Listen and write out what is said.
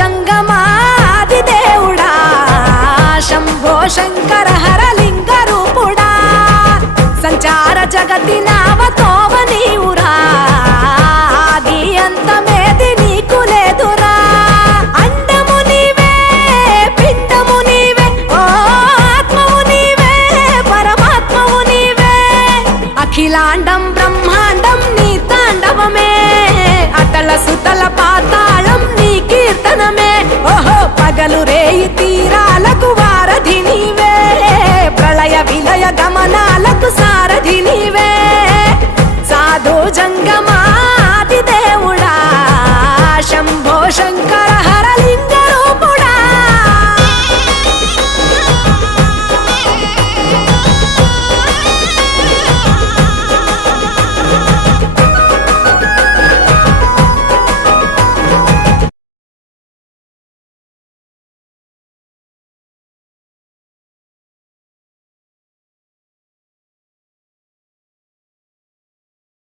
జంగమాది దేవుడా శంభో శంకర హరలింగ రూపుడా సంచార జగతి నావతోవ నీవురా ఆది అంతమేది నీకు లేదురా అండము నీవే పిండము నీవే ఓ ఆత్మవు నీవే పరమాత్మవు నీవే అఖిలాండం బ్రహ్మాండం నీ తాండవమే అతల సుతల పాతాళం నీ కీర్తనమే ఓహో పగలు రేయి తీరాలకు వారధి నీవే ప్రళయ విలయ గమనాలకు సారథి నీవే సాధు జంగమా